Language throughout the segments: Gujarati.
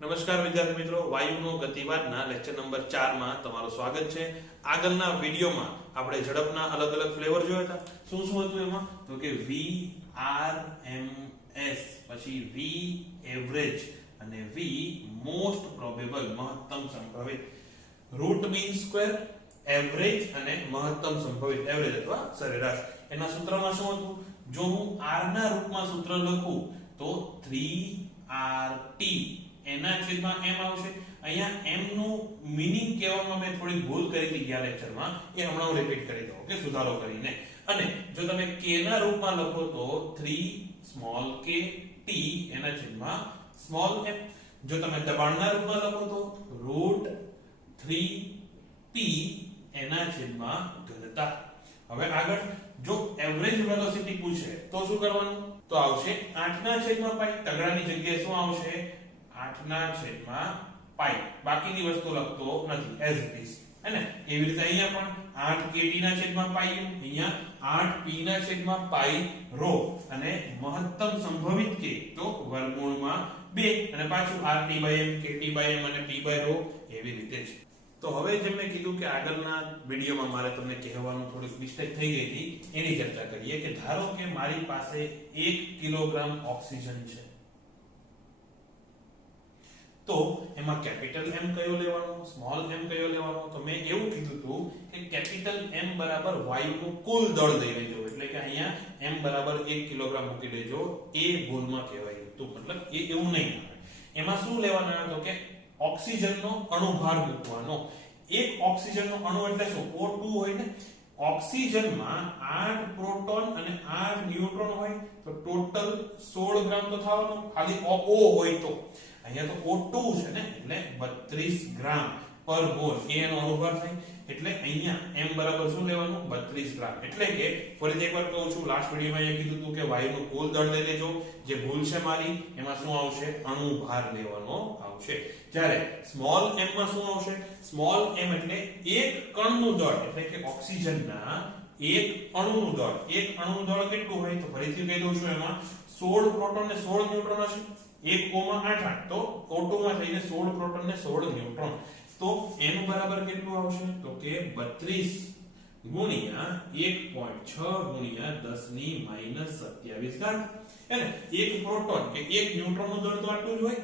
નમસ્કાર વિદ્યાર્થી મિત્રો, વાયુનો ગતિવાદના લેક્ચર નંબર 4 માં તમારું સ્વાગત છે. આગળના વિડિયોમાં આપણે ઝડપના અલગ અલગ ફ્લેવર જોયા હતા. શું શું હતું એમાં? તો કે V R M S, પછી V એવરેજ અને V મોસ્ટ પ્રોબેબલ, મહત્તમ સંભવિત. રૂટ મીન સ્ક્વેર, એવરેજ અને મહત્તમ સંભવિત એવરેજ અથવા સરેરાશ. એના સૂત્રમાં શું હતું? જો હું R ના રૂપમાં સૂત્ર લખું તો 3RT એના છેદમાં m આવશે. અહીંયા m નું મીનિંગ કહેવામાં મેં થોડી ભૂલ કરી હતી ગયા લેક્ચરમાં, એ હમણાં હું રિપીટ કરી દઉં, ઓકે, સુધારો કરીને. અને જો તમે k ના રૂપમાં લખો તો 3k t એના છેદમાં m. જો તમે દબાણના રૂપમાં લખો તો √3p એના છેદમાં ઘનતા. હવે આગળ જો એવરેજ વેલોસિટી પૂછે તો શું કરવાનું? તો આવશે 8 ના છેદમાં પાઈ. તગડાની જગ્યાએ શું આવશે? 8 ના છેદમાં પાઈ. બાકીની વસ્તુ લખતો નથી, એઝ ઇટ ઇઝ, હે ને? એવી રીતે અહીંયા પણ 8 kT ના છેદમાં પાઈ, અહીંયા 8 p ના છેદમાં પાઈ ρ, અને મહત્તમ સંભવિત કે તો વર્ગમૂળમાં 2, અને પાછું RT/m, KT/m અને p/ρ એવી રીતે છે. તો હવે જેમ મેં કીધું કે આગળના વિડિયોમાં મારે તમને કહેવાનું થોડીક મિસ્ટેક થઈ ગઈ હતી, એની ચર્ચા કરીએ. કે ધારો કે મારી પાસે 1 કિલોગ્રામ ઓક્સિજન છે, તો એમાં કેપિટલ M કયો લેવાનો, સ્મોલ m કયો લેવાનો? તો મેં એવું કીધું હતું કે કેપિટલ M બરાબર વાયુનું કુલ દળ લઈ લેજો. એટલે કે અહીંયા m બરાબર 1 કિલોગ્રામ મૂકી દેજો. એ ભૂલમાં કહેવાય હતું, મતલબ એ એવું નહીં આવે. એમાં શું લેવાના? તો કે ઓક્સિજનનો અણુભાર મૂકવાનો. એક ઓક્સિજનનો અણુ એટલે શું? O2 હોય ને. ઓક્સિજનમાં 8 પ્રોટોન અને 8 ન્યુટ્રોન હોય તો ટોટલ 16 ગ્રામ તો થવાનું, ખાલી O હોય તો. અહીંયા તો O2 છે ને, એટલે 32 ગ્રામ પર મોલ એનો અણુભાર થાય. એટલે અહીંયા m બરાબર શું લેવાનું? 32 ગ્રામ. એટલે કે ફરીથી એકવાર કહું છું, લાસ્ટ વિડિયોમાં એ કીધું હતું કે વાયુનું કુલ દળ લઈ લેજો. જે ભૂલ છે મારી, એમાં શું આવશે? અણુભાર લેવાનો આવશે. જ્યારે સ્મોલ m માં શું આવશે? સ્મોલ m એટલે એક કણનું દળ, એટલે કે ઓક્સિજનના એક અણુનું દળ. એક અણુનું દળ કેટલું હોય? તો ફરીથી કહી દઉં છું, એમાં 16 પ્રોટોન ને 16 ન્યુટ્રોન હશે. એક O માં 8 તો O2 માં થઈને 16 પ્રોટોન ને 16 ન્યુટ્રોન. તો એનું બરાબર કેટલું આવશે? તો કે 32 ગુણ્યા 1.6 ગુણ્યા 10⁻27 ઘાત. એટલે એક પ્રોટોન કે એક ન્યુટ્રોન નું દળ તો આટલું જ હોય,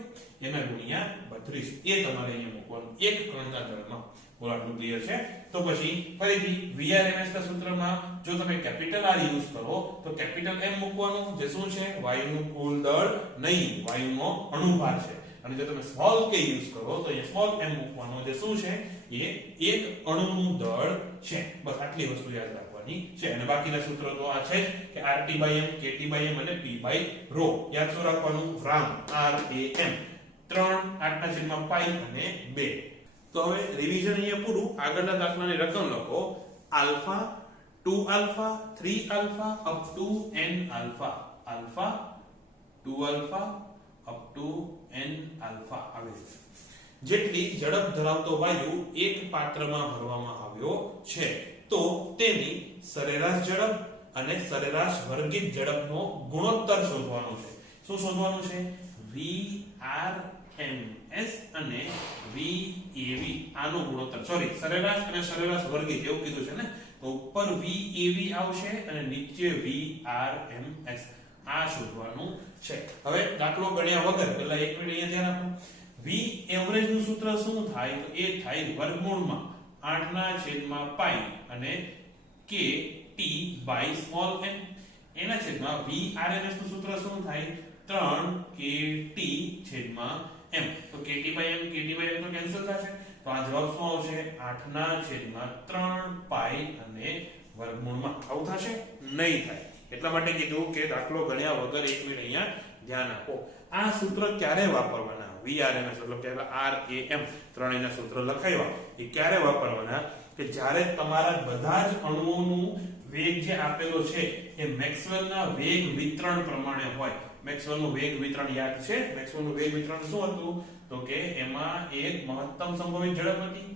એના ગુણ્યા 32. એ તમારે અહીંયા મૂકવાનું એક કણના દળમાં. આટલું ક્લિયર છે? તો પછી ફરીથી VRMS ના સૂત્રમાં જો તમે કેપિટલ R યુઝ કરો તો કેપિટલ M મૂકવાનું, જે શું છે? વાયુનું કુલ દળ નહીં, વાયુનો અણુભાર છે. અને જો તમે સ્મોલ k યુઝ કરો તો અહીંયા સ્મોલ m મૂકવાનો, જે શું છે? એ એક અણુનું દળ છે. બસ આટલી વસ્તુ યાદ રાખવાની છે. અને બાકીના સૂત્રો તો આ છે કે RT/m, KT/m અને p/ρ. યાદ શું રાખવાનું? RAM, RAM 3 8/પાઈ અને 2. તો હવે રિવિઝન અહીંયા પૂરું. આગળના દાખલાની રકમ લખો. Alpha, 2 alpha, 3 alpha up to n alpha, alpha 2 alpha up to n alpha આવી રીતે. જેટલી ઝડપ ધરાવતો વાયુ એક પાત્રમાં ભરવામાં આવ્યો છે, તો તેની સરેરાશ ઝડપ અને સરેરાશ વર્ગિત ઝડપનો ગુણોત્તર શોધવાનો છે. શું શોધવાનું છે? VRMS અને VAV આનો ગુણોત્તર, સોરી, સરેરાશ અને સરેરાશ વર્ગિત એવું કીધું છે ને, તો ઉપર VAV આવશે અને નીચે VRMS. આ શોધવાનું છે. હવે દાખલો ગણ્યા વગર પહેલા એક મિનિટ અહીંયા ધ્યાન આપો. V એવરેજ નું સૂત્ર શું થાય? તો એ થાય વર્ગમૂળમાં 8/પાઈ અને KT/m. એના છેદમાં VRMS નું સૂત્ર શું થાય? 3KT/m. તો KT/m તો કેન્સલ થશે. તો આ જવાબ શું આવશે? 8/3પાઈ અને વર્ગમૂળમાં. આવું થશે? નહીં થાય. એટલા માટે કીધું કે દાખલો ગણ્યા વગર એક મિનિટ અહીંયા ધ્યાન આપો. આ સૂત્ર ક્યારે વાપરવાના? VRMS મતલબ કે RAM ત્રણેયના સૂત્ર લખાવ્યા, એ ક્યારે વાપરવાના? કે જ્યારે તમારા બધા જ અણુઓનું વેગ જે આપેલો છે એ મેક્સવેલના વેગ વિતરણ પ્રમાણે હોય. મેક્સવેલનું વેગ વિતરણ યાદ છે? મેક્સવેલનું વેગ વિતરણ શું હતું? તો કે એમાં એક મહત્તમ સંભવિત ઝડપ હતી.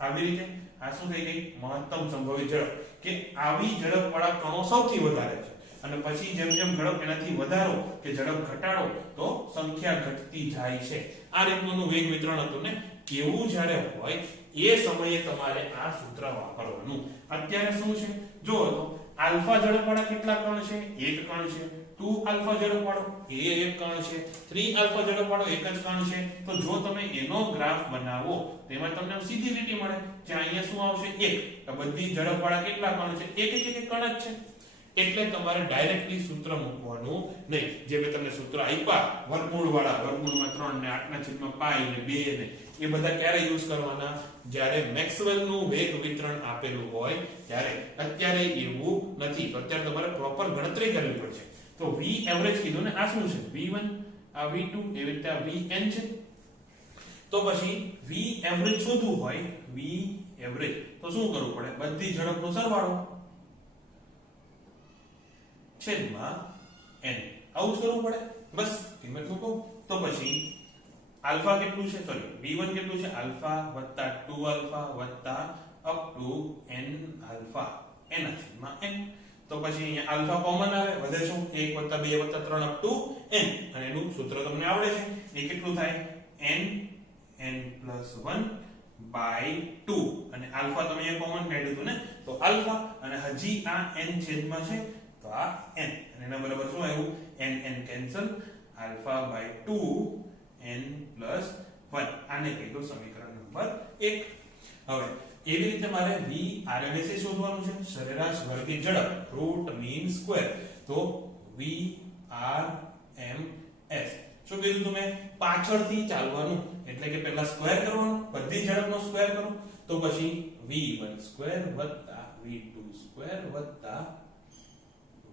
આવી રીતે આ શું થઈ ગઈ? મહત્તમ સંભવિત ઝડપ. કે આવી ઝડપ વાળા કણો સૌથી વધારે છે. અને પછી જેમ જેમ ઝડપ એનાથી વધારો કે ઝડપ ઘટાડો તો સંખ્યા ઘટતી જાય છે. આ રીતનું વેગ વિતરણ હતું ને, કેવું જ્યારે હોય એ સમયે તમારે આ સૂત્ર વાપરવાનું. અત્યારે શું છે જો તો આલ્ફા ઝડપવાળા કેટલા કણ છે? એક કણ છે. 2 આલ્ફા ઝડપવાળો એ એક કણ છે. 3 આલ્ફા ઝડપવાળો એક જ કણ છે. તો જો તમે એનો ગ્રાફ બનાવો તેમાં તમને સીધી લીટી મળે જે અહીંયા શું આવશે? 1. તો બધી ઝડપવાળા કેટલા કણ છે? એક કણ જ છે. એટલે તમારે ડાયરેક્ટલી સૂત્ર મૂકવાનું નહીં. જે મેં તમને સૂત્ર આપ્યા વર્ગમૂળવાળા, વર્ગમૂળમાં 3 ને 8/π ને 2 ને એ બધા ક્યારે યુઝ કરવાના? જ્યારે મેક્સવેલ નું વેગ વિતરણ આપેલું હોય ત્યારે. અત્યારે એવું નથી. તો અત્યારે તમારે પ્રોપર ગણતરી કરવી પડશે. તો v એવરેજ કીધું ને, આ શું છે? v1, આ v2, એવી રીતે આ vn છે. તો પછી v એવરેજ શોધવું હોય, v એવરેજ તો શું કરવું પડે? બધી ઝડપનો સરવાળો છેદમાં n. આવું જ કરવું પડે. બસ કિંમત મૂકો. તો પછી આલ્ફા કેટલું છે? સોરી, v1 કેટલું છે? આલ્ફા વત્તા 2 આલ્ફા વત્તા અપ ટુ n આલ્ફા એના છેદમાં n. તો પછી અહીંયા આલ્ફા કોમન આવે, વધે શું? 1 વત્તા 2 વત્તા 3 અપ ટુ n. અને એનું સૂત્ર તમને આવડે છે. એ કેટલું થાય? n plus 1 by 2. અને આલ્ફા તમે અહીંયા કોમન કાઢ્યું હતું ને, તો આલ્ફા અને હજી આ n છેદમાં છે તો આ n. અને એના બરાબર શું આવ્યું? n cancel, alpha by 2 n plus 1. આને કીધું સમીકરણ નંબર 1. હવે એવી રીતે મારે v RMS શોધવાનું છે, સરેરાશ વર્ગી ઝડપ, રૂટ મીન સ્ક્વેર. તો v RMS શું કીધું તમે? પાછળથી ચાલવાનું, એટલે કે પહેલા સ્ક્વેર કરવાનું, બધી ઝડપનો સ્ક્વેર કરો. તો પછી v1 સ્ક્વેર વત્તા v2 સ્ક્વેર વત્તા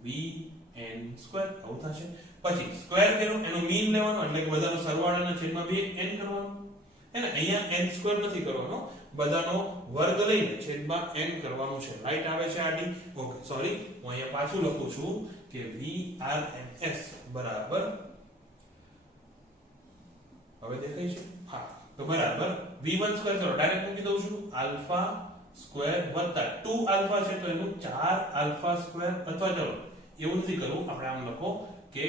vn સ્ક્વેર આવું થશે. પછી સ્ક્વેર કરો, એનો મીન લેવાનો, એટલે કે બધાનો સરવાળાના છેદમાં 2n કરવાનો. એને અહીંયા n સ્ક્વેર નથી કરવાનો, બધાનો વર્ગ લઈને છેદમાં n કરવાનું છે. રાઈટ આવે છે આડી? ઓકે, સોરી, હું અહીંયા પાછું લખું છું કે vrms બરાબર, હવે દેખાય છે? હા, તો બરાબર v1 સ્ક્વેર કરો, ડાયરેક્ટ મૂકી દઉં છું, આલ્ફા સ્ક્વેર વત્તા 2 આલ્ફા છે તો એનું 4 આલ્ફા સ્ક્વેર, અથવા ચલો એવું નથી કરવું, આપણે આમ લખો કે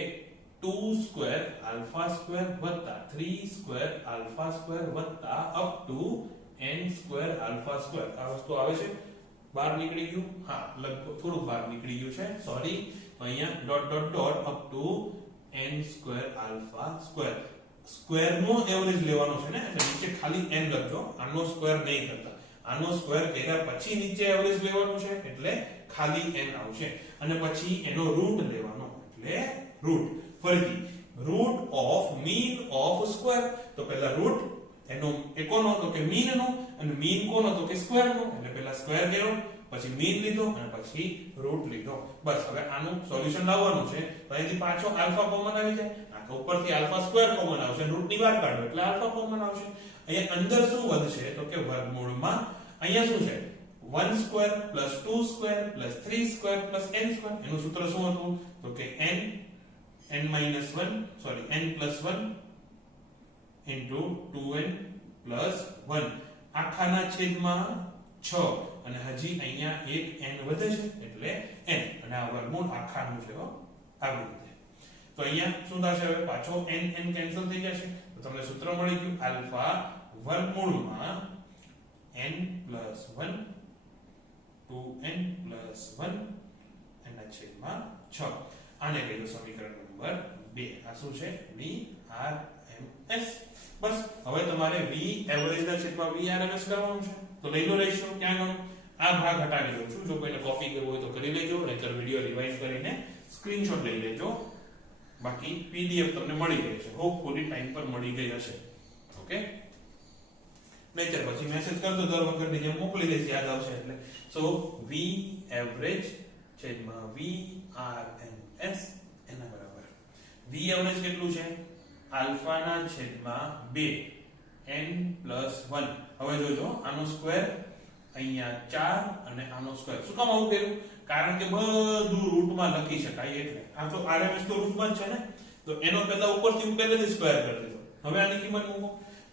2 સ્ક્વેર આલ્ફા સ્ક્વેર વત્તા 3 સ્ક્વેર આલ્ફા સ્ક્વેર વત્તા up to n square alpha square. આ વસ્તુ આવે છે? બહાર નીકળી ગયું? હા, લગભગ થોડું બહાર નીકળી ગયું છે, સોરી. તો અહીંયા dot dot dot up to n square alpha square. Square નો એવરેજ લેવાનો છે ને, એટલે નીચે ખાલી n લખજો, આનો સ્ક્વેર નહીં કરતા. આનો સ્ક્વેર કર્યા પછી નીચે એવરેજ લેવાનું છે, એટલે ખાલી n આવશે. અને પછી એનો રૂટ લેવાનો, એટલે રૂટ. ફરીથી root of mean of square. તો પહેલા રૂટ એનો એકોનો તો કે મીન નો, અને મીન કોનો તો કે સ્ક્વેર નો. એટલે પહેલા સ્ક્વેર કર્યો, પછી મીન લીધો અને પછી રૂટ લીધો. બસ હવે આનું સોલ્યુશન લાવવાનું છે. તો અહીંથી પાછો આલ્ફા કોમન આવી જાય, આ ઉપરથી આલ્ફા સ્ક્વેર કોમન આવશે, રૂટ ની બહાર કાઢો એટલે આલ્ફા કોમન આવશે. અહીંયા અંદર શું વધશે? તો કે વર્ગમૂળમાં અહીંયા શું છે? 1 square plus 2 square plus 3 square plus n square. એનું સૂત્ર શું હતું? તો કે n minus 1, sorry, n plus 1 into 2n plus 1 આખાના છેદમાં 6. અને હજી અહીંયા એક n વધે છે એટલે n, અને આ વર્ગમૂળ આખાનું છે આવી રીતે. તો અહીંયા શું થશે? હવે પાછો n કેન્સલ થઈ જશે. તો તમને સૂત્ર મળી ગયું, આલ્ફા વર્ગમૂળમાં n plus 1 2n plus 1 એના છેદમાં 6. આને કહીએ સમીકરણ નંબર 2. આ શું છે? vrms. બસ હવે તમારે v એવરેજ ના છેદમાં vrms કરવાનું છે. તો લઈ લો રેશિયો. ક્યાં ગણું? આ ભાગ હટાવી દઉં છું. જો કોઈને કોપી કરવો હોય તો કરી લેજો, નહીતર વિડિયો રિવાઇઝ કરીને સ્ક્રીનશોટ લઈ લેજો. બાકી પીડીએફ તમને મળી ગઈ છે, હોપફુલી ટાઈમ પર મળી ગઈ હશે. ઓકે, નહીતર પછી મેસેજ કરજો, દર વખતની જેમ મોકલી દઈશ, યાદ આવશે એટલે. સો v એવરેજ છેદમાં vrms એના બરાબર v એવરેજ કેટલું છે? આલ્ફા ના છેદમાં 2 n plus 1. હવે જોજો, આનો સ્ક્વેર અહીંયા 4 અને આનો સ્ક્વેર. શું કામ આવું કર્યું? કારણ કે બધું રૂટમાં લખી શકાય એટલે. આ તો RMS તો રૂટમાં જ છે ને, તો એનો પહેલા ઉપરથી પહેલેથી સ્ક્વેર કરી દીધો. હવે આની કિંમત મૂકો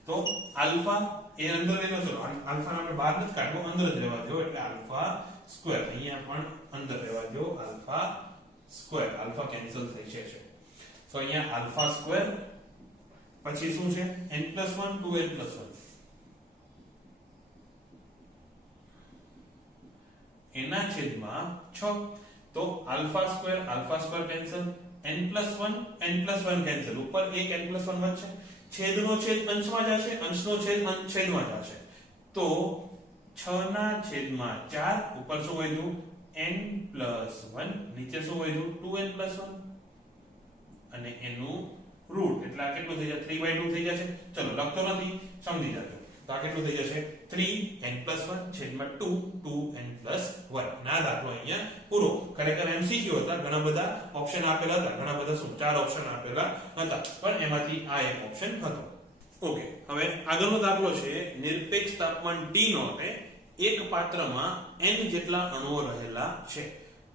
તો આલ્ફા એ અંદર લેનો છો, આલ્ફા આપણે બહાર નથી કાઢવો, અંદર જ રહેવા દો, એટલે આલ્ફા સ્ક્વેર. અહીંયા પણ અંદર રહેવા દો, આલ્ફા સ્ક્વેર. આલ્ફા કેન્સલ થઈ જશે. તો અહીંયા આલ્ફા સ્ક્વેર પછી શું છે n+1 2n+1 એના છેદમાં 6 તો α² કેન્સલ n+1 કેન્સલ ઉપર એક n+1 વધશે છેદનો છેદ અંશમાં જશે અંશનો છેદ છેદમાં જશે તો 6 ના છેદમાં 4 ઉપર શું વધ્યું n+1 નીચે શું વધ્યું 2n+1 અને એનું રૂટ એટલે આ કેટલું થઈ જશે 3/2 થઈ જશે ચલો લખતો નથી સમજી જાજો તો આ કેટલું થઈ જશે 3n+1 છેદમાં 2n+1 ના દાખલો અહીંયા પૂરો ખરેખર MCQ હતા ઘણા બધા ઓપ્શન આપેલા હતા ઘણા બધા શું ચાર ઓપ્શન આપેલા હતા પણ એમાંથી આ એક ઓપ્શન હતો ઓકે હવે આગળનો દાખલો છે નિરપેક્ષ તાપમાન T નોટે એક પાત્રમાં n જેટલા અણુઓ રહેલા છે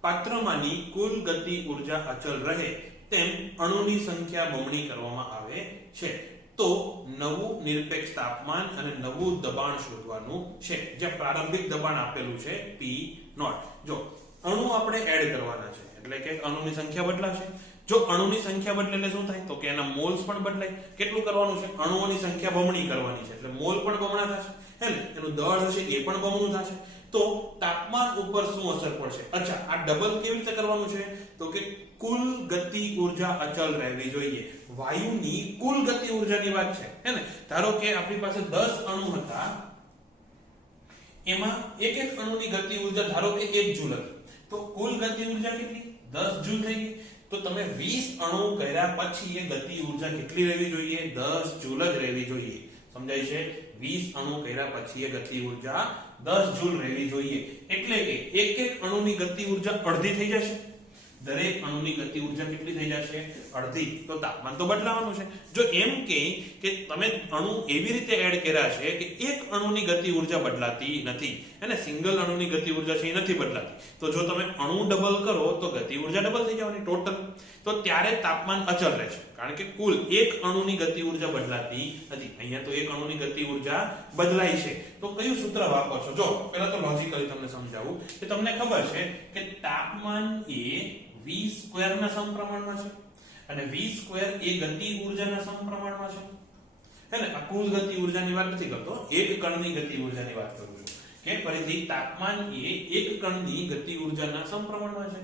પાત્રમાંની કુલ ગતિ ઊર્જા અચલ રહે તેમ અણુની સંખ્યા બમણી કરવામાં આવે છે તો નવું નિરપેક્ષ તાપમાન અને નવું દબાણ શોધવાનું છે જે પ્રારંભિક દબાણ આપેલું છે P0 જો અણુ આપણે એડ કરવાના છે એટલે કે અણુની સંખ્યા બદલાશે જો અણુની સંખ્યા બદલે એટલે શું થાય તો કે એના મોલ્સ પણ બદલાય કેટલું કરવાનું છે અણુઓની સંખ્યા બમણી કરવાની છે એટલે મોલ પણ બમણા થશે હે ને એનું દળ હશે એ પણ બમણું થશે તો તાપમાન ઉપર શું અસર પડશે અચ્છા આ ડબલ કેવી રીતે કરવાનું છે તો કે કુલ ગતિ ઊર્જા અચલ રહેવી જોઈએ વાયુની કુલ ગતિ ઊર્જાની વાત છે હે ને ધારો કે આપણી પાસે 10 અણુ હતા એમાં એક એક અણુની ગતિ ઊર્જા ધારો કે 1 જૂલ હતી તો કુલ ગતિ ઊર્જા કેટલી 10 જૂલ થઈ ગઈ તો તમે 20 અણુ કર્યા પછી એ ગતિ ઊર્જા કેટલી રહેવી જોઈએ 10 જૂલ જ રહેવી જોઈએ સમજાય છે 20 અણુ કર્યા પછી એ ગતિ ઊર્જા 10 જૂલ રહેવી જોઈએ એટલે કે એક એક અણુની ગતિ ઊર્જા અડધી થઈ જશે દરેક અણુની ગતિ ઊર્જા કેટલી થઈ જશે અડધી તો તાપમાન તો બદલાવાનું છે જો એમ કે તમે અણુ એવી રીતે એડ કર્યા છે કે એક અણુની ગતિ ઊર્જા બદલાતી નથી અને સિંગલ અણુની ગતિ ઊર્જા છે એ નથી બદલાતી તો જો તમે અણુ ડબલ કરો તો ગતિ ઊર્જા ડબલ થઈ જવાની ટોટલ તો ત્યારે તાપમાન અચલ રહેશે કારણ કે કુલ એક અણુની ગતિ ઊર્જા બદલાતી નથી અહીંયા તો એક અણુની ગતિ ઊર્જા બદલાય છે તો કયું સૂત્ર વાપરશો જો પહેલા તો લોજિકલી તમને સમજાવું કે તમને ખબર છે કે તાપમાન એ v² ના સમપ્રમાણમાં છે અને v² એ ગતિ ઊર્જાના સમપ્રમાણમાં છે હે ને આ કુલ ગતિ ઊર્જાની વાત નથી કરતો એક કણની ગતિ ઊર્જાની વાત કરું છું કે ફરીથી તાપમાન એ એક કણની ગતિ ઊર્જાના સમપ્રમાણમાં છે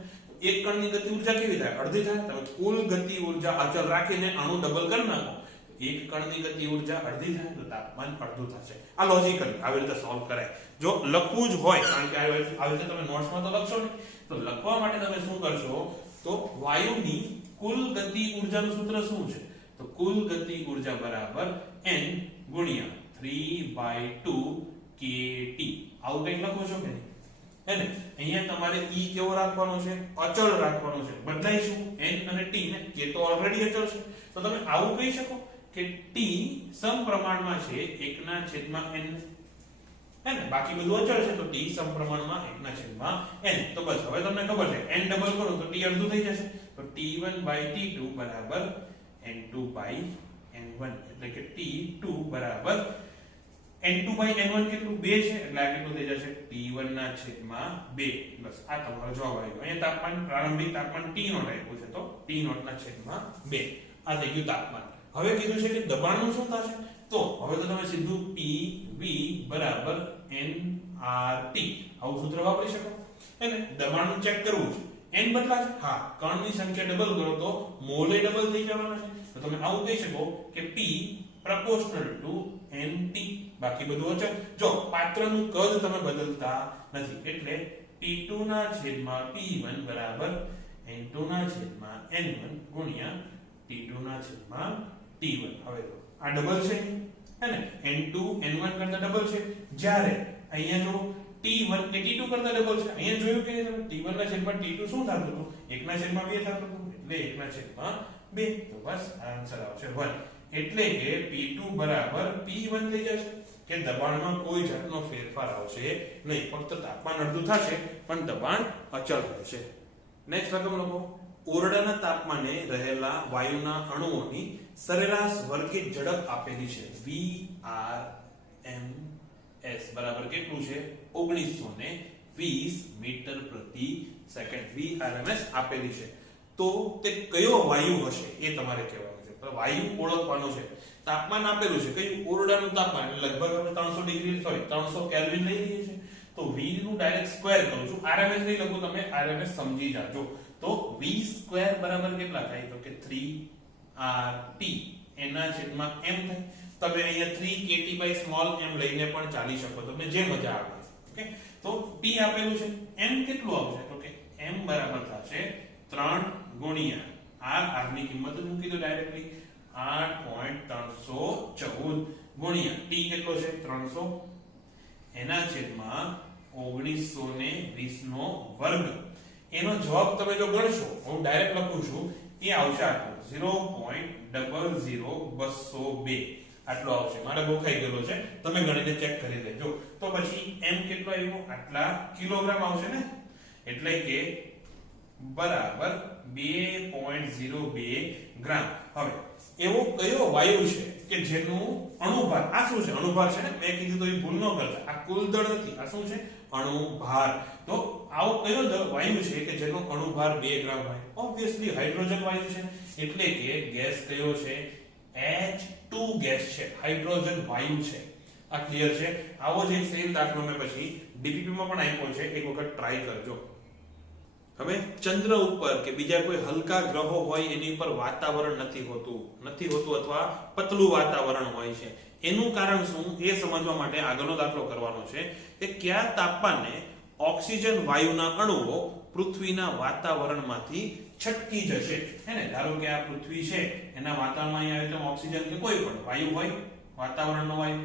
એક કણની ગતિ ઊર્જા કેવી થાય અડધી થાય તો કુલ ગતિ ઊર્જા અચલ રાખીને અણુ ડબલ કરી નાખો એક કણની ગતિ ઊર્જા અડધી થાય તો તાપમાન અડધું થશે આ લોજિકલ આવી રીતે સોલ્વ કરાય જો લખવું જ હોય કારણ કે આવી રીતે તમે નોટ્સમાં તો લખશો ને તો લખવા માટે તમે શું કરશો તો વાયુની કુલ ગતિ ઊર્જાનું સૂત્ર શું છે તો કુલ ગતિ ઊર્જા બરાબર n ગુણ્યા 3/2 kT આવું કંઈક લખો છો કે હે ને અહીંયા તમારે E કેવો રાખવાનો છે અચળ રાખવાનો છે બદલાય શું n અને t ને કે તો ઓલરેડી અચળ છે તો તમે આવું કહી શકો કે t સમપ્રમાણમાં છે 1/n હે ને બાકી બધું અચળ છે તો t સમપ્રમાણમાં 1/n તો બસ હવે તમને ખબર છે n ડબલ કરો તો t અડધું થઈ જશે તો t1/t2 બરાબર n2/n1 એટલે કે t2 બરાબર n2/n1 કેટલું 2 છે એટલે આ કેટલું થઈ જશે t1/2 બસ આ તમારો જવાબ આવ્યો અહીંયા તાપમાન પ્રારંભિક તાપમાન t0 આપ્યું છે તો t0/2 આ થઈ ગયું તાપમાન હવે કીધું છે કે દબાણનું શું થશે તો હવે તો તમે સીધું PV બરાબર nRT આવું સૂત્ર વાપરી શકો હે ને દબાણનું ચેક કરવું છે n બદલાશે હા કણની સંખ્યા ડબલ કરો તો મોલે ડબલ થઈ જવાના છે તો તમે આવું કહી શકો કે P proportional to NT બાકી બધું અચળ જો પાત્રનું કદ તમે બદલતા નથી એટલે P2/P1 બરાબર n2/n1 ગુણ્યા T2/T1 હવે તો આ ડબલ છે હે ને n2 n1 કરતા ડબલ છે જ્યારે અહીંયા જો T1 એ T2 કરતા ડબલ છે અહીંયા જોયું કે T1/T2 શું થતું હતું 1/2 થતું હતું એટલે 1/2 તો બસ આન્સર આવશે 1 એટલે કે P2 બરાબર P1 થઈ જશે કે દબાણમાં કોઈ જાતનો ફેરફાર આવશે નહીં ફક્ત તાપમાન અડધું થશે પણ દબાણ અચળ રહેશે નેક્સ્ટ રકમ લખો ઓરડાના તાપમાને રહેલા વાયુના અણુઓની સરેરાશ વર્ગીય ઝડપ આપેલી છે VRMS બરાબર કેટલું છે 1920 મીટર પ્રતિ સેકન્ડ VRMS આપેલી છે તો તે કયો વાયુ હશે એ તમારે કહેવાનું છે તો વાયુ ઓળખવાનો છે તાપમાન આપેલું છે કયું ઓરડાનું તાપમાન એટલે લગભગ આપણે 300 ડિગ્રી 300 કેલ્વિન લઈ લઈએ છીએ તો v નું ડાયરેક્ટ સ્ક્વેર કરું છું rms નહીં લખું તમે rms સમજી જાજો તો v સ્ક્વેર બરાબર કેટલા થાય તો કે 3rt એના છેદમાં m થાય તમે અહીંયા 3 kt સ્મોલ m લઈને પણ ચાલી શકો તમને જે મજા આવે ઓકે તો t આપેલું છે m કેટલું આવશે તો કે m બરાબર થશે 3 ગુણ્યા r ની કિંમત મૂકી દો ડાયરેક્ટલી 8.314 ગુણ્યા t કેટલો છે 300 એના છેદમાં 1920 નો વર્ગ એનો જવાબ તમે જો ગણશો હું ડાયરેક્ટ લખું છું એ આવશે આટલો 0.00202 આટલો આવશે મારે ગોખાઈ ગયેલો છે તમે ગણીને ચેક કરી લેજો તો પછી m કેટલો આવ્યો આટલા કિલોગ્રામ આવશે ને એટલે કે બરાબર 2.02 ગ્રામ હવે એવો કયો વાયુ છે કે જેનું અણુભાર આ શું છે અણુભાર છે ને મેં કીધું તો એ ભૂલ ન કરતા આ કુલ દળ નથી આ શું છે અણુભાર તો આવો કયો વાયુ છે કે જેનો અણુભાર 2 ગ્રામ હોય ઓબ્વિયસલી હાઇડ્રોજન વાયુ છે એટલે કે ગેસ કયો છે H2 ગેસ છે હાઇડ્રોજન વાયુ છે આ ક્લિયર છે આવો જ એક સેમ દાખલો મેં પછી ડીપીપી માં પણ આપ્યો છે એક વખત ટ્રાય કરજો હવે ચંદ્ર ઉપર કે બીજા કોઈ હલકા ગ્રહો હોય એની ઉપર વાતાવરણ નથી હોતું અથવા પતલું વાતાવરણ હોય છે એનું કારણ શું એ સમજવા માટે આગળનો દાખલો કરવાનો છે કે કયા તાપમાને ઓક્સિજન વાયુના અણુઓ પૃથ્વીના વાતાવરણમાંથી છટકી જશે હે ને ધારો કે આ પૃથ્વી છે એના વાતાવરણમાં અહીંયા આવે તો ઓક્સિજન કે કોઈ પણ વાયુ હોય વાતાવરણનો વાયુ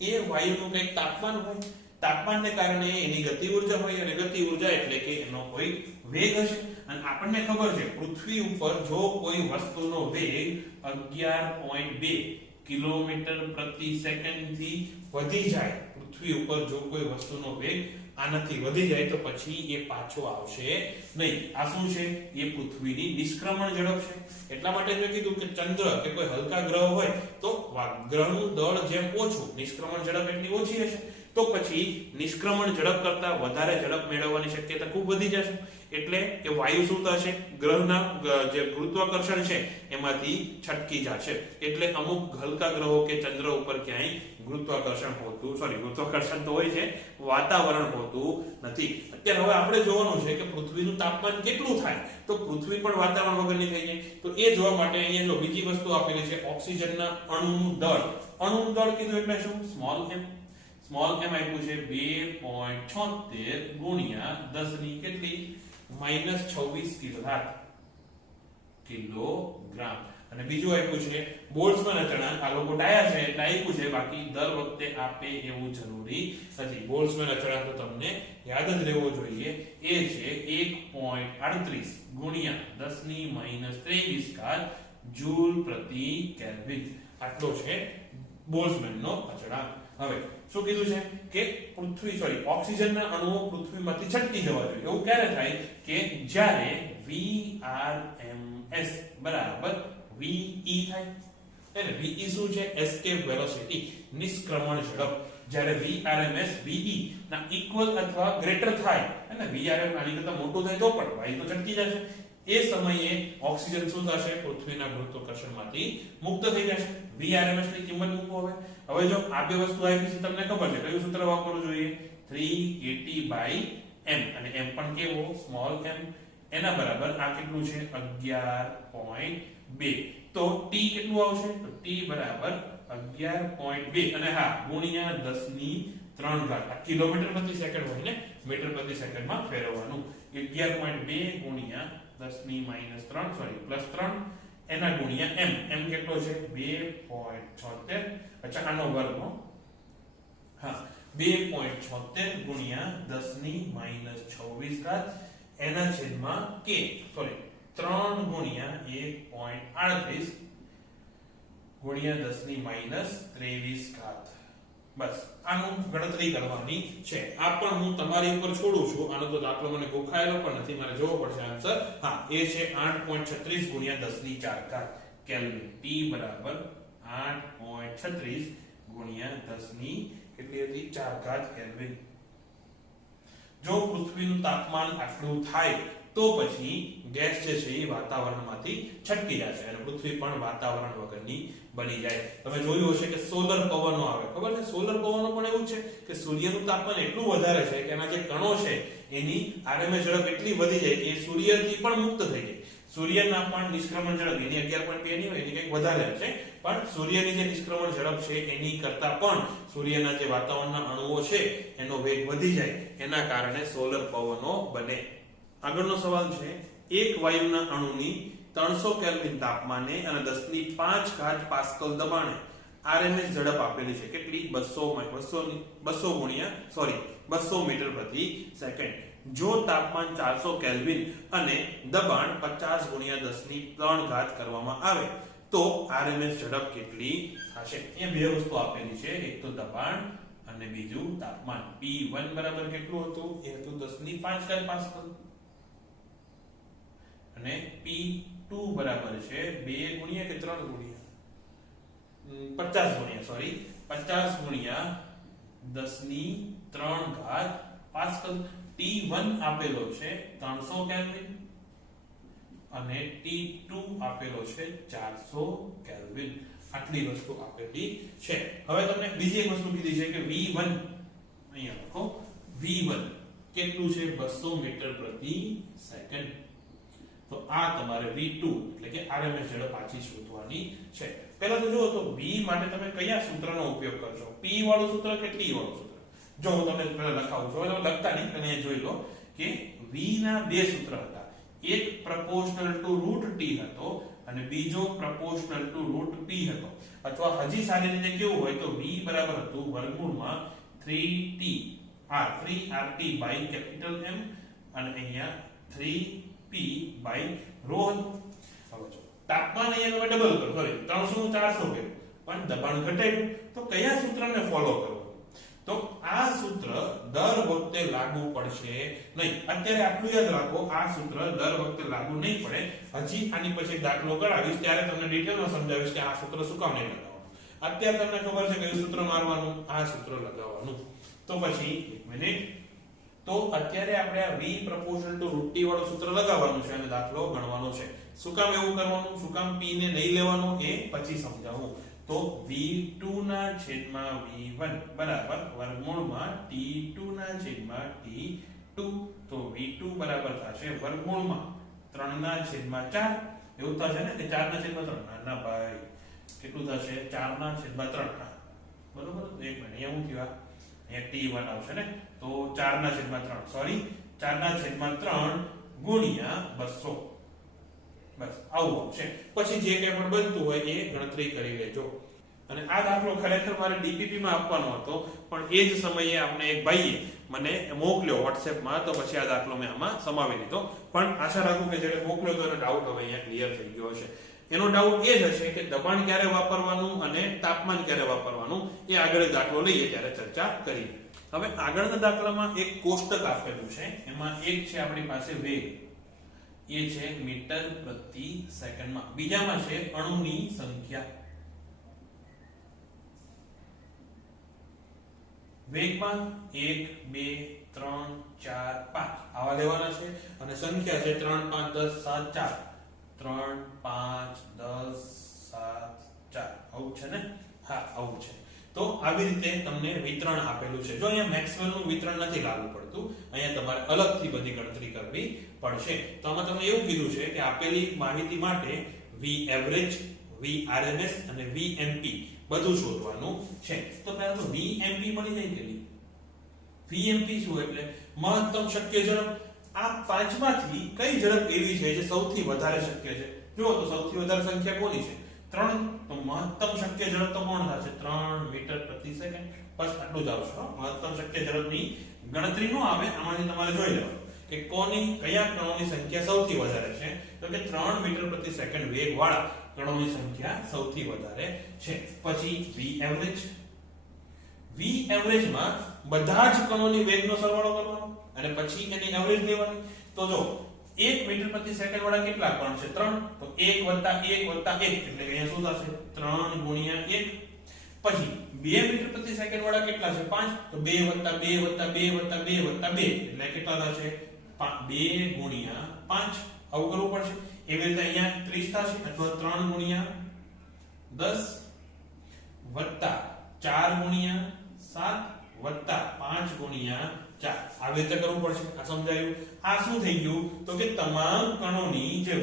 એ વાયુનું કંઈક તાપમાન હોય તાપમાનને કારણે એની ગતિ ઉર્જા હોય અને ગતિ ઉર્જા એટલે કે એનો કોઈ વેગ હશે અને આપણને ખબર છે પૃથ્વી ઉપર જો કોઈ વસ્તુનો વેગ 11.2 કિલોમીટર પ્રતિ સેકન્ડ થી વધી જાય પૃથ્વી ઉપર જો કોઈ વસ્તુનો વેગ આનાથી વધી જાય તો પછી એ પાછો આવશે નહીં આ શું છે એ પૃથ્વીની નિષ્ક્રમણ ઝડપ છે એટલા માટે મેં કીધું કે ચંદ્ર કે કોઈ હલકા ગ્રહ હોય તો ગ્રહનું દળ જેમ ઓછું નિષ્ક્રમણ ઝડપ એટલી ઓછી હશે તો પછી નિષ્ક્રમણ ઝડપ કરતા વધારે ઝડપ મેળવવાની શક્યતા ખૂબ વધી જશે એટલે એ વાયુ શું થશે ગ્રહના જે ગુરુત્વાકર્ષણ છે એમાંથી છટકી જશે એટલે અમુક હલકા ગ્રહો કે ચંદ્ર ઉપર ક્યાંય ગુરુત્વાકર્ષણ તો હોય છે વાતાવરણ હોતું નથી અત્યારે હવે આપણે જોવાનું છે કે પૃથ્વીનું તાપમાન કેટલું થાય તો પૃથ્વી પણ વાતાવરણ વગરની થઈ જાય તો એ જોવા માટે અહીંયા જો બીજી વસ્તુ આપેલી છે ઓક્સિજનના અણુનું દળ કીધું એટલે શું સ્મોલ m આપ્યું છે 2.76 ગુણ્યા 10 ની કેટલી -26 કિલોગ્રામ અને બીજું આપ્યું છે બોલ્ટ્ઝમેન અચળાંક આ લોકો ડાયા છે એટલે આપ્યું છે બાકી દર વખતે આપે એવું જરૂરી નથી બોલ્ટ્ઝમેન અચળાંક તો તમને યાદ જ રહેવો જોઈએ એ છે 1.38 ગુણ્યા 10 ની -23 જૂલ પ્રતિ કેલ્વિન આટલો છે બોલ્ટ્ઝમેન નો અચળાંક હવે શું કીધું છે કે ઓક્સિજનના અણુઓ પૃથ્વીમાંથી છટકી જવા જોઈએ એવું ક્યારે થાય કે જ્યારે VRMS બરાબર VE થાય એટલે VE શું છે એસ્કેપ વેલોસિટી નિષ્ક્રમણ ઝડપ જ્યારે VRMS VE ના ઇક્વલ અથવા ગ્રેટર થાય અને VRM આની કરતા મોટું થાય તો પણ વાયુ તો છટકી જશે એ સમયે ઓક્સિજન શું થશે પૃથ્વીના ગુરુત્વાકર્ષણમાંથી મુક્ત થઈ જશે VRMS ની કિંમત મૂકો હવે જો આ બે વસ્તુ આપી છે તમને ખબર છે કયું સૂત્ર વાપરવું જોઈએ 3kT/m અને m પણ કેવો સ્મોલ m એના બરાબર આ કેટલું છે 11.2 તો t કેટલું આવશે તો t બરાબર 11.2 અને હા ગુણ્યા 10 ની 3 ઘાત આ કિલોમીટર પ્રતિ સેકન્ડ હોય ને મીટર પ્રતિ સેકન્ડમાં ફેરવવાનું 11.2 ગુણ્યા 10 ની -3 એના ગુણ્યા m કેટલો છે 2.76 અચ્છા આનો વર્ગ હા 2.76 ગુણ્યા 10 ની -26 ઘાત એના છેદમાં k 3 ગુણ્યા 1.38 ગુણ્યા 10 ની -23 ઘાત બસ આનું ગણતરી કરવાની છે આ પણ હું તમારી ઉપર છોડું છું આનો તો દાખલો મને ગોખાયેલો પણ નથી મારે જોવો પડશે આન્સર હા એ છે 8.36 ગુણ્યા 10 ની 4 ઘાત કેલ્વિન t બરાબર 8.36 ગુણ્યા 10 ની કેટલી હતી 4 ઘાત કેલ્વિન જો પૃથ્વીનું તાપમાન આટલું થાય તો પછી ગેસ જે છે એ વાતાવરણમાંથી છટકી જશે અને પૃથ્વી પણ વાતાવરણ વગરની બની જાય. તમે જોયું હશે કે સોલર પવનો આવે, ખબર છે? સોલર પવનો પણ એવું છે કે સૂર્યનું તાપમાન એટલું વધારે છે કે એના જે કણો છે એની આરએમએસ ઝડપ એટલી વધી જાય કે સૂર્યથી પણ મુક્ત થઈ જાય. સૂર્યના પણ નિષ્ક્રમણ ઝડપ એની 11.2 ની હોય, એની કંઈક વધારે હશે, પણ સૂર્યની જે નિષ્ક્રમણ ઝડપ છે એની કરતા પણ સૂર્યના જે વાતાવરણના અણુઓ છે એનો વેગ વધી જાય, એના કારણે સોલર પવનો બને. આગળનો સવાલ છે, એક વાયુના અણુની 300 કેલ્વિન તાપમાને અને 10⁵ પાસ્કલ દબાણે આરએમએસ ઝડપ આપેલી છે. કેટલી? 200 મીટર પ્રતિ સેકન્ડ. જો તાપમાન 400 કેલ્વિન અને દબાણ 50 × 10⁵ કરવામાં આવે તો આરએમએસ ઝડપ કેટલી થશે? એ બે વસ્તુ આપેલી છે, એક તો દબાણ અને બીજું તાપમાન. P1 બરાબર કેટલું હતું? એ હતું 10⁵ પાસ્કલ અને P2 બરાબર છે 2 ગુણ્યા કે 3 ગુણ્યા 50 ગુણ્યા 10⁵ પાસ્કલ. T1 આપેલો છે 300 કેલ્વિન અને T2 આપેલો છે 400 કેલ્વિન. આટલી વસ્તુ આપેલી છે. હવે તમને બીજી એક વસ્તુ કીધી છે કે V1, અહીંયા લખો, V1 કેટલું છે? 200 મીટર પ્રતિ સેકન્ડ. તો આ તમારે V2 એટલે કે આરએમએસ ઝડપ પાછી શોધવાની છે. પહેલા તો જુઓ તો V માટે તમે કયા સૂત્રનો ઉપયોગ કરશો? P વાળું સૂત્ર કે T વાળું સૂત્ર? જો હું તમને પહેલા લખાવું છું, એટલે લખતા નહીં, તમે જોઈ લો કે V ના બે સૂત્ર હતા. એક proportional to √T હતો અને બીજો proportional to √P હતો. અથવા હજી સારી રીતે કેવું હોય તો V બરાબર હતું વર્ગમૂળમાં 3T R 3RT by capital M અને અહીંયા 3P બાય rho હતું. હવે જો તાપમાન અહીંયા તમે ડબલ કરો, સોરી 300 નું 400 કર્યું, પણ દબાણ ઘટાડ્યું, તો કયા સૂત્રને ફોલો કરવું? તો આ સૂત્ર દર વખતે લાગુ પડશે નહીં. અત્યારે આટલું યાદ રાખો, આ સૂત્ર દર વખતે લાગુ નહીં પડે. હજી આની પછી દાખલો કરાવીશ ત્યારે તમને ડિટેલમાં સમજાવીશ કે આ સૂત્ર શું કામ નહીં લગાવવાનું. અત્યારે તમને ખબર છે કયું સૂત્ર મારવાનું, આ સૂત્ર લગાવવાનું. તો પછી એક મિનિટ, તો અત્યારે આપણે આ V proportional to √T વાળું સૂત્ર લગાવવાનું છે અને દાખલો ગણવાનો છે. શું કામ એવું કરવાનું, શું કામ P ને નહીં લેવાનું એ પછી સમજાવું. તો V2 ના છેદમાં V1 બરાબર વર્ગમૂળમાં T2 ના છેદમાં T2. તો V2 બરાબર થશે વર્ગમૂળમાં 3 ના છેદમાં 4. એવું થશે ને કે 4 ના છેદમાં 3? ના ભાઈ, કેટલું થશે? 4 ના છેદમાં 3. બરોબર. એક મિનિટ, અહીંયા શું થયું? અહીંયા T1 આવશે ને, તો 4 ના છેદમાં 3, સોરી 4 ના છેદમાં 3 ગુણ્યા 200. બસ આવું આવશે. પછી જે કંઈ પણ બનતું હોય એ ગણતરી કરી લેજો. અને આ દાખલો ખરેખર મારે ડીપીપી માં આપવાનો હતો, પણ એ જ સમયે આપણે એક ભાઈએ મને મોકલ્યો WhatsApp માં, તો પછી આ દાખલો મેં આમાં સમાવી લીધો. પણ આશા રાખું કે જેને મોકલ્યો તો એનો ડાઉટ હવે અહીંયા ક્લિયર થઈ ગયો હશે. એનો ડાઉટ એ જ હશે કે દબાણ ક્યારે વાપરવાનું અને તાપમાન ક્યારે વાપરવાનું, એ આગળ દાખલો લઈએ ત્યારે ચર્ચા કરીએ. હવે આગળના દાખલામાં એક કોષ્ટક આપેલું છે, એમાં એક છે આપણી પાસે વેગ, એ છે મીટર પ્રતિ સેકન્ડમાં. બીજામાં છે અણુની સંખ્યા. વેગમાં 1 2 3 4 5 આવા લેવાના છે અને સંખ્યા છે 3 5 10 7 4. 3 5 10 7 4 આવું છે ને? હા, આવું છે. તો આવી રીતે તમને વિતરણ આપેલું છે. જો અહીંયા મેક્સવેલ નું વિતરણ નથી લાગુ પડતું, અહીંયા તમારે અલગથી બધી ગણતરી કરવી પડશે. તો આમાં તમને એવું કીધું છે કે આપેલી માહિતી માટે V એવરેજ, V RMS અને V MP બધું શોધવાનું છે. તો પહેલા તો V MP મળી જાય કે નહીં? V MP શું એટલે મહત્તમ શક્ય ઝડપ. આ પાંચમાંથી કઈ ઝડપ એવી છે જે સૌથી વધારે શક્ય છે? જુઓ તો સૌથી વધારે સંખ્યા કોની છે? 3. તો મહત્તમ શક્ય ઝડપ તો કોણ થશે? 3 મીટર પ્રતિ સેકન્ડ. બસ આટલું જ આવશે. મહત્તમ શક્ય ઝડપની ગણતરી નો આવે, આમાંથી તમારે જોઈ લેવાનું કે કોની કયા કણોની સંખ્યા સૌથી વધારે છે. તો કે 3 મીટર પ્રતિ સેકન્ડ વેગ વાળા કણોની સંખ્યા સૌથી વધારે છે. પછી V એવરેજ. V એવરેજમાં બધા જ કણોની વેગનો સરવાળો કરવાનો અને પછી એની એવરેજ લેવાની. તો જો 1 મીટર પ્રતિ સેકન્ડ વાળા કેટલા કણ છે? 3. તો 1 + 1 + 1 એટલે કે અહીંયા શું થશે? 3 × 1. પછી 2 મીટર પ્રતિ સેકન્ડ વાળા કેટલા છે? 5. તો 2 + 2 + 2 + 2 + 2 એટલે કેટલા થશે? 2 × 5. આવું કરવું પડશે. એવી રીતે અહીંયા 30 થશે અથવા 3 × 10 વત્તા 4 ગુણ્યા 7 વત્તા 5 ગુણ્યા 4 આવી રીતે કરવું પડશે. આ સમજાયું? આ શું થઈ ગયું તો કે તમામ કણોની જે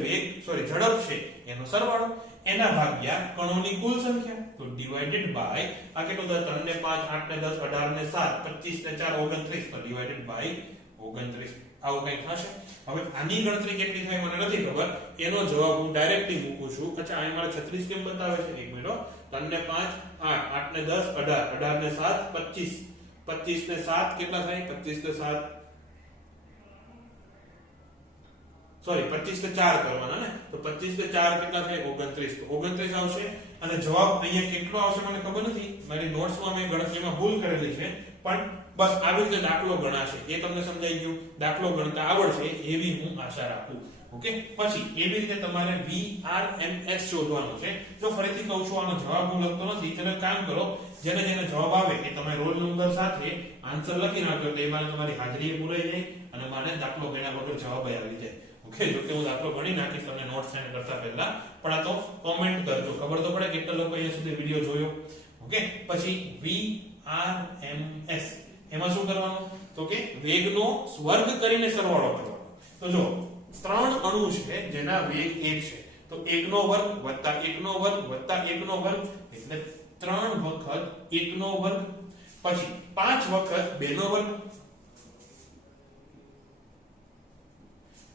ઝડપ છે એનો સરવાળો એના ભાગ્યા કણોની કુલ સંખ્યા, તો ડિવાઇડેડ બાય આ કેટલું થાય 3 ને 5 8 ને 10 18 ને 7 25 ને 4 29, તો ડિવાઇડેડ બાય 29 આવું કંઈક થશે. હવે આની ગણતરી કેટલી થાય મને નથી ખબર, એનો જવાબ હું ડાયરેક્ટલી મૂકું છું. અચ્છા અહીં મારે 36 કેમ બતાવે છે? એક મિનિટ. 3 ને 5 8 8 ને 10 18 18 ને 7 25 25 ને 7 કેટલા થાય? 25 ને 7 સોરી 25 ને 4 કરવાના ને, તો 25 ને 4 કેટલા થાય? 29, તો 29 આવશે. અને જવાબ અહીંયા કેટલો આવશે મને ખબર નથી, મારી નોટ્સમાં મેં ગણતરીમાં ભૂલ કરેલી છે, પણ બસ આવી રીતે દાખલો ગણાશે. એ તમને સમજાઈ ગયું? દાખલો ગણતા આવડશે એવી હું આશા રાખું. ઓકે, પછી એવી રીતે તમારે VRMS શોધવાનું છે. જો ફરીથી કહું છું, આનો જવાબ હું લખતો નથી, તમે કામ કરો, જેને જવાબ આવે એ તમે રોલ નંબર સાથે આન્સર લખી નાખો, એટલે એમાં તમારી હાજરી પૂરાઈ જાય અને મને દાખલો ગણ્યા વગર જવાબ આવી જાય. ઓકે, જો કે હું દાખલો ગણી નાખીશ તમને નોટ્સ સેન્ડ કરતા પહેલા, પણ આ તો કોમેન્ટ કરજો, ખબર તો પડે કેટલા લોકો અહીંયા સુધી વિડિયો જોયો. ઓકે, પછી VRMS એમાં શું કરવાનું તો કે વેગનો વર્ગ કરીને સરવાળો કરવાનો. તો જો 3 અણુ છે જેના વેગ 1 છે, તો 1 નો વર્ગ વત્તા 1 નો વર્ગ વત્તા 1 નો વર્ગ એટલે 3 વખત 1 નો વર્ગ, પછી 5 વખત 2 નો વર્ગ,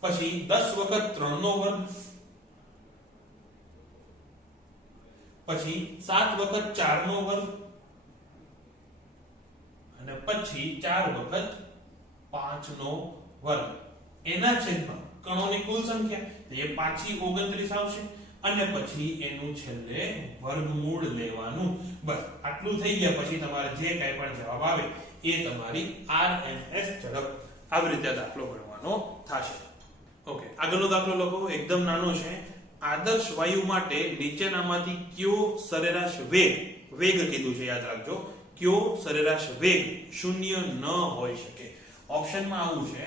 પછી 10 વખત 3 નો વર્ગ, પછી 7 વખત 4 નો વર્ગ, અને પછી 4 વખત 5 નો વર્ગ. એના છેદમાં કણોની કુલ સંખ્યા, તો એ પાછી 29 આવશે, અને પછી એનું છેલ્લે વર્ગમૂળ લેવાનું. બસ આટલું થઈ ગયા પછી તમારે જે કાંઈ પણ જવાબ આવે એ તમારી RMS ઝડપ. આવી રીતે દાખલો ગણવાનો થશે. ઓકે, આગળનો દાખલો લખો, એકદમ નાનો છે. આદર્શ વાયુ માટે નીચેનામાંથી કયો સરેરાશ વેગ કીધું છે, યાદ રાખજો, કયો સરેરાશ વેગ શૂન્ય ન હોઈ શકે. ઓપ્શનમાં આવું છે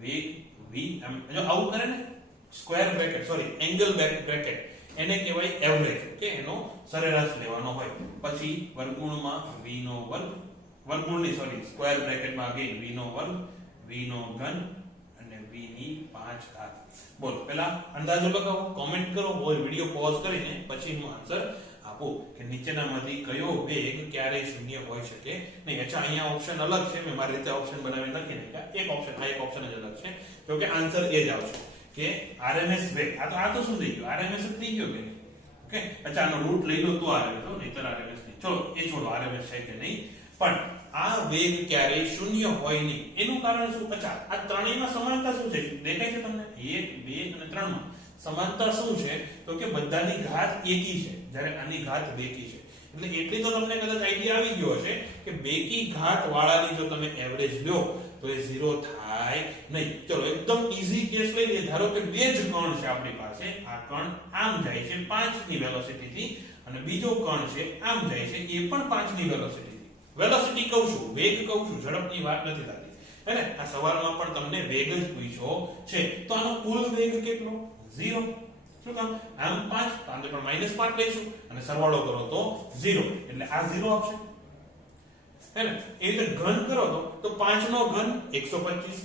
વેગ v, જો આવું કરે ને square bracket sorry angle bracket એને કહેવાય એવરેજ, કે એનો સરેરાશ લેવાનો હોય. પછી વર્ગમૂળમાં v નો વર્ગ, વર્ગમૂળની સોરી સ્ક્વેર બ્રેકેટમાં અગેન v નો વર્ગ, v નો ઘન અને v ની 5 ઘાત. બોલો, પહેલા અંદાજો લગાવો, કોમેન્ટ કરો, બોલ વિડિયો પોઝ કરીને પછી હું આન્સર આપો કે નીચેનામાંથી કયો વેગ ક્યારેય શૂન્ય હોઈ શકે નહીં. અચ્છા, અહીંયા ઓપ્શન અલગ છે, મેં મારી રીતે ઓપ્શન બનાવી નથી નાખ્યા. એક ઓપ્શન જ અલગ છે, તો કે આન્સર એ જ આવશે કે RMS વેગ. આ તો શું થઈ ગયું? RMS જ થઈ ગયો કે નહીં? ઓકે, અચ્છા આનો રૂટ લઈ લો તો RMS, તો નહીતર RMS નહીં. ચલો એ છોડો, RMS છે કે નહીં, પણ આ વેગ ક્યારેય શૂન્ય હોય નહીં. એનું કારણ શું? અચ્છા, આ ત્રણેયમાં સમાનતા શું છે દેખાય છે તમને? 1 2 અને 3 માં સમાનતા શું છે તો કે બધાની ઘાત એકી છે, જ્યારે આની ઘાત બેકી છે. એટલે એટલી તો તમને કદાચ આઈડિયા આવી ગયો હશે કે બેકી ઘાત વાળાની જો તમે એવરેજ લો તો એ 0 થાય નહીં. ચલો એકદમ ઈઝી કેસ લઈ લઈએ. ધારો કે બે જ કણ છે આપણી પાસે, આ કણ આમ જાય છે 5 ની વેલોસિટી થી, અને બીજો કણ છે આમ જાય છે એ પણ 5 ની વેલોસિટી થી. વેલોસિટી કહું છું, વેગ કહું છું, ઝડપની વાત નથી થતી. હે ને? આ સવાલમાં પણ તમને વેગ જ પૂછ્યો છે, તો આનો કુલ વેગ કેટલો? 0. શું કામ? આમ 5, તો આને પણ -5 લઈશું અને સરવાળો કરો તો 0, એટલે આ 0 આવશે. હે ને? એ રીતે ઘન કરો તો 5 નો ઘન 125,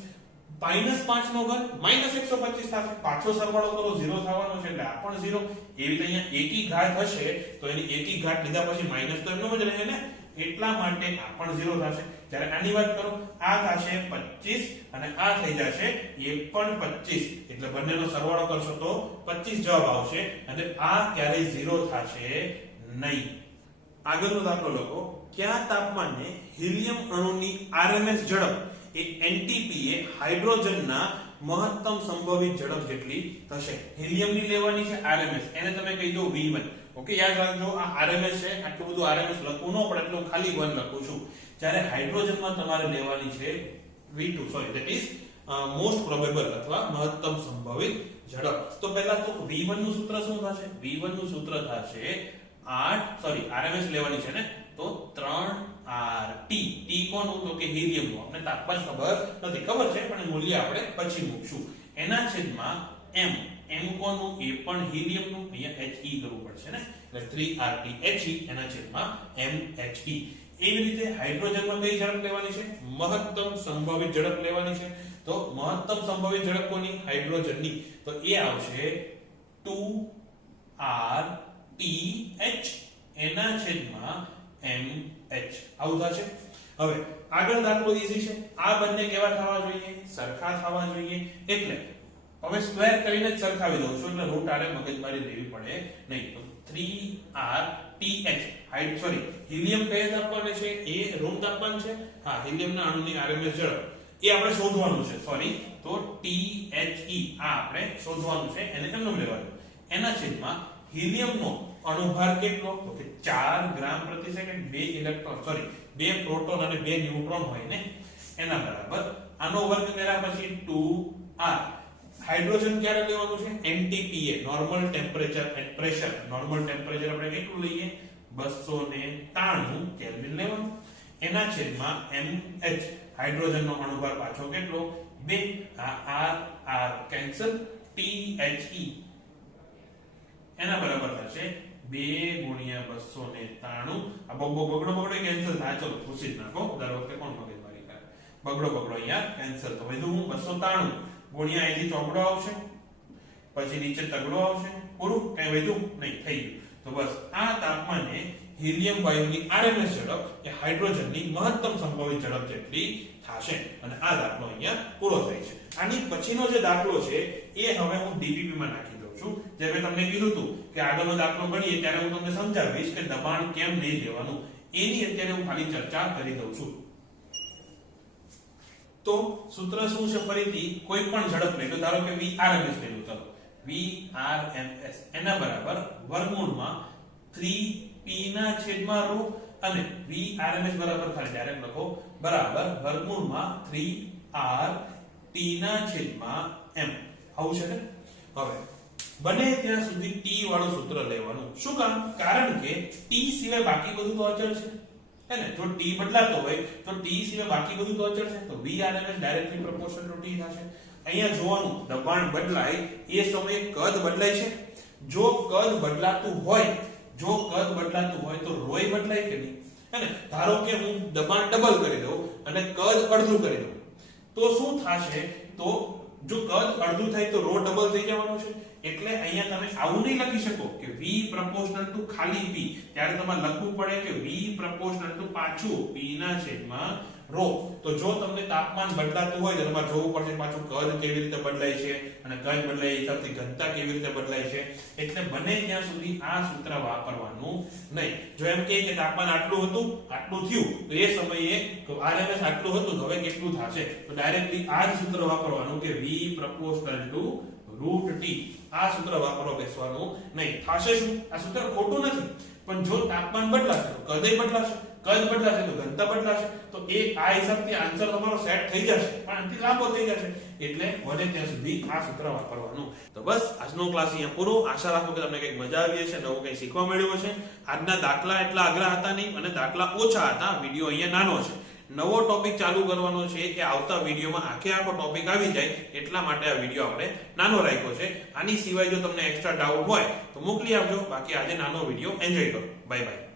-5 નો ઘન -125 થશે. પાછો સરવાળો કરો 0 થવાનો છે, એટલે આ પણ 0. એવી રીતે અહીંયા એકી ઘાત હશે તો એની એકી ઘાત લીધા પછી માઈનસ તો એમનો જ રહે ને, એટલા માટે આ પણ 0 થશે. જ્યારે આની વાત કરો, આ થશે 25 અને આ થઈ જશે એ પણ 25, એટલે બંનેનો સરવાળો કરશો તો 25 જવાબ આવશે, અને આ ક્યારેય 0 થશે નહીં. આગળનો દાખલો લખો. કયા તાપમાને હિલિયમ અણુની RMS ઝડપ એ NTPA હાઇડ્રોજનના મહત્તમ સંભવિત ઝડપ જેટલી થશે? હિલિયમની લેવાની છે RMS, એને તમે કહી દો V1. ઓકે, યાદ રાખજો આ RMS છે, આટલું બધું RMS લખવું ન પડે એટલે હું ખાલી 1 લખું છું. જ્યારે હાઇડ્રોજનમાં તમારે લેવાની છે V2, sorry that is most probable અથવા મહત્તમ સંભવિત ઝડપ. તો પહેલા તો V1 નું સૂત્ર શું થશે? V1 નું સૂત્ર થશે 8 સોરી RMS લેવાની છે ને, તો 3RT. T કોનું? તો કે હિલિયમનું. આપણે તાપમાન ખબર નથી, ખબર છે પણ મૂલ્ય આપણે પછી મૂકશું. એના છેદમાં M કોનું? એ પણ હિલિયમનું. અહીંયા He કરવું પડશે ને, એટલે 3RTHE એના છેદમાં MHE. એવી રીતે હાઇડ્રોજનમાં કઈ ઝડપ લેવાની છે? મહત્તમ સંભવિત ઝડપ લેવાની છે. તો મહત્તમ સંભવિત ઝડપ કોની? હાઇડ્રોજનની. તો એ આવશે 2RTH એના છેદમાં MH. આવું થશે. હવે આગળ દાખલો ઈઝી છે. આ બંને કેવા થવા જોઈએ? સરખા થવા જોઈએ. એટલે હવે સ્ક્વેર કરીને જ સરખાવી દઉં છું, એટલે રૂટ આરે મગજમારી લેવી પડે નહીં. તો 3RTH હિલિયમ કયા તાપમાને છે? એ રૂમ તાપમાન છે. હા, હિલિયમના અણુની RMS ઝડપ એ આપણે શોધવાનું છે. તો THE આ આપણે શોધવાનું છે. એને કેમ લેવાનું? એના છેદમાં હિલિયમનો અણુભાર કેટલો? તો કે 4 ગ્રામ પ્રતિ સેકન્ડ. 2 ઇલેક્ટ્રોન 2 પ્રોટોન અને 2 ન્યુટ્રોન હોય ને, એના બરાબર. આનો વર્ગ કર્યા પછી 2R. હાઇડ્રોજન ક્યારે લેવાનું છે? NTPA normal temperature and pressure. Normal temperature આપણે કેટલું લઈએ? 293 કેલ્વિન લેવાનું. એના છેદમાં MH હાઇડ્રોજનનો અણુભાર પાછો કેટલો? 2. આ R કેન્સલ. THE એના બરાબર થશે 2 ગુણ્યા 293. આ બગડો કેન્સલ થાય. ચલો પૂછી નાખો. દર વખતે કોણ મગજમારી કરે? બગડો અહીંયા કેન્સલ. તો વધુ 293 ગુણ્યા અહીંથી ચોગડો આવશે, પછી નીચે તગડો આવશે. પૂરું? કઈ વધ્યું નહીં, થઈ ગયું. તો બસ આ તાપમાને હિલિયમ વાયુની RMS ઝડપ એ હાઇડ્રોજનની મહત્તમ સંભવિત ઝડપ જેટલી થશે. અને આ દાખલો અહીંયા પૂરો થાય છે. આની પછીનો જે દાખલો છે એ હવે હું DPP માં નાખી દઉં છું. જે મેં તમને કીધું હતું કે આગળનો દાખલો ગણીએ ત્યારે હું તમને સમજાવીશ કે દબાણ કેમ નહીં લેવાનું. એની અત્યારે હું ખાલી ચર્ચા કરી દઉં છું. તો સૂત્ર શું છે? ફરીથી કોઈ પણ ઝડપ લઈ લો. ધારો કે VRMS લઈ લો. ચલો VRMS એના બરાબર વર્ગમૂળમાં 3p ના છેદમાં ρ અને VRMS બરાબર ખાલી ડાયરેક્ટ લખો બરાબર વર્ગમૂળમાં 3RT ના છેદમાં m. આવું છે ને? હવે બને ત્યાં સુધી t વાળું સૂત્ર લેવાનું. શું કામ? કારણ કે t સિવાય બાકી બધું તો અચળ છે. હે ને? જો t બદલાતો હોય તો t સિવાય બાકી બધું તો અચળ છે. તો VRMS directly proportional two t થશે. અહીંયા જોવાનું દબાણ બદલાય એ સમયે કદ બદલાય છે. જો કદ બદલાતું હોય તો રોય બદલાય કે નહીં? હે ને? ધારો કે હું દબાણ ડબલ કરી દઉં અને કદ અડધું કરી દઉં તો શું થશે? તો જો કદ અડધું થાય તો રો ડબલ થઈ જવાનું છે. એટલે અહીંયા તમે આવું નહીં લખી શકો કે v proportional to ખાલી p. ત્યારે તમારે લખવું પડે કે v proportional to પાછું p ના છેદમાં રો. તો જો તમને તાપમાન બદલાતું હોય તો તમારે જોવું પડશે પાછું કદ કેવી રીતે બદલાય છે અને કદ બદલાય હિસાબથી ઘનતા કેવી રીતે બદલાય છે. એટલે બને ત્યાં સુધી આ સૂત્ર વાપરવાનું નહીં. જો એમ કહે કે તાપમાન આટલું હતું, આટલું થયું, તો એ સમયે RMS આટલું હતું, તો હવે કેટલું થશે? તો ડાયરેક્ટલી આ જ સૂત્ર વાપરવાનું કે v proportional to √t. આ સૂત્ર વાપરવા બેસવાનું નહીં. થશે શું? આ સૂત્ર ખોટું નથી, પણ જો તાપમાન બદલાશે તો કદ બદલાશે, કદ બદલાશે તો ઘનતા બદલાશે. તો એ આ હિસાબથી આન્સર તમારો સેટ થઈ જશે, પણ આનાથી લાંબો થઈ જશે. એટલે બને ત્યાં સુધી આ સૂત્ર વાપરવાનું. તો બસ આજનો ક્લાસ અહીંયા પૂરો. આશા રાખું કે તમને કંઈક મજા આવી હશે, નવું કંઈ શીખવા મળ્યું હશે. આજના દાખલા એટલા અઘરા હતા નહીં અને દાખલા ઓછા હતા. વિડીયો અહીંયા નાનો છે. નવો ટોપિક ચાલુ કરવાનો છે કે આવતા વિડીયોમાં આખો ટોપિક આવી જાય એટલા માટે આ વિડીયો આપણે નાનો રાખ્યો છે. આની સિવાય જો તમને એક્સ્ટ્રા ડાઉટ હોય તો મોકલી આપજો. બાકી આજે નાનો વિડીયો એન્જોય કરો. Bye bye.